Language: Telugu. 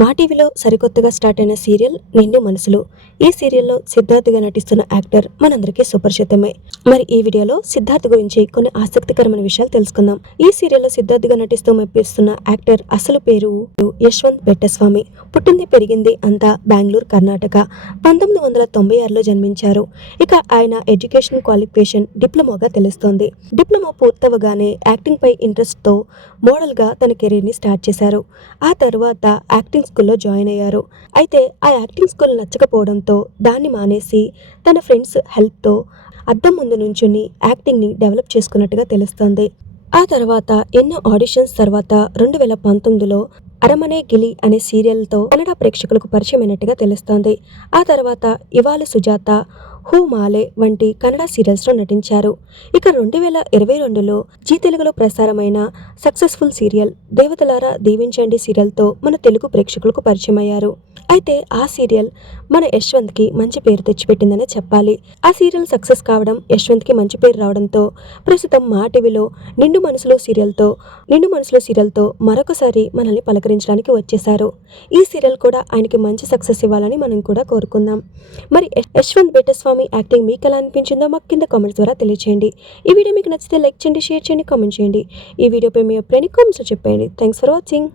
మా టీవీలో సరికొత్తగా స్టార్ట్ అయిన సీరియల్ నిండు మనసులు. ఈ సీరియల్లో సిద్ధార్థ్గా నటిస్తున్న యాక్టర్ మనందరికీ సుపరిచితమే. మరి ఈ వీడియోలో సిద్ధార్థ్ గురించి కొన్ని ఆసక్తికరమైన విషయాలు తెలుసుకుందాం. ఈ సీరియల్లో సిద్ధార్థ్గా నటిస్తూ మెప్పిస్తున్న యాక్టర్ అసలు పేరు యశ్వంత్ పెట్టస్వామి. పుట్టింది పెరిగింది అంతా బెంగళూరు కర్ణాటక. పంతొమ్మిది వందల తొంభై ఆరులో జన్మించారు. ఇక ఆయన ఎడ్యుకేషన్ క్వాలిఫికేషన్ డిప్లొమాగా తెలుస్తోంది. డిప్లొమా పూర్తవగానే యాక్టింగ్ పై ఇంట్రెస్ట్తో తన కెరీర్ని స్టార్ట్ చేశారు. ఆ తర్వాత యాక్టింగ్ స్కూల్లో జాయిన్ అయ్యారు. అయితే ఆ యాక్టింగ్ స్కూల్ నచ్చకపోవడంతో దాన్ని మానేసి తన ఫ్రెండ్స్ హెల్ప్తో అద్దం ముందు నుంచుని యాక్టింగ్ని డెవలప్ చేసుకున్నట్టుగా తెలుస్తోంది. ఆ తర్వాత ఎన్నో ఆడిషన్స్ తర్వాత రెండు వేల పంతొమ్మిదిలో అరమనే గిలి అనే సీరియల్తో కన్నడ ప్రేక్షకులకు పరిచయమైనట్టుగా తెలుస్తోంది. ఆ తర్వాత ఇవాళ సుజాత హూ మాలే వంటి కన్నడ సీరియల్స్లో నటించారు. ఇక రెండు వేల ఇరవై రెండులో జీ తెలుగులో ప్రసారమైన సక్సెస్ఫుల్ సీరియల్ దేవతలారా దీవించండి సీరియల్తో మన తెలుగు ప్రేక్షకులకు పరిచయం అయ్యారు అయితే ఆ సీరియల్ మన యశ్వంత్కి మంచి పేరు తెచ్చిపెట్టిందనే చెప్పాలి. ఆ సీరియల్ సక్సెస్ కావడం యశ్వంత్కి మంచి పేరు రావడంతో ప్రస్తుతం మా టీవీలో నిండు మనసులో సీరియల్తో నిండు మనసులో సీరియల్తో మరొకసారి మనల్ని పలకరించడానికి వచ్చేశారు. ఈ సీరియల్ కూడా ఆయనకి మంచి సక్సెస్ ఇవ్వాలని మనం కూడా కోరుకుందాం. మరి యశ్వంత్ బెట్టస్వామి యాక్టింగ్ మీకు ఎలా అనిపించిందో మాకు కింద కామెంట్స్ ద్వారా తెలియచేయండి. ఈ వీడియో మీకు నచ్చితే లైక్ చేయండి షేర్ చేయండి కామెంట్ చేయండి. ఈ వీడియోపై మీ అభిప్రాయాన్ని కామెంట్స్లో చెప్పండి థ్యాంక్స్ ఫర్ వాచింగ్.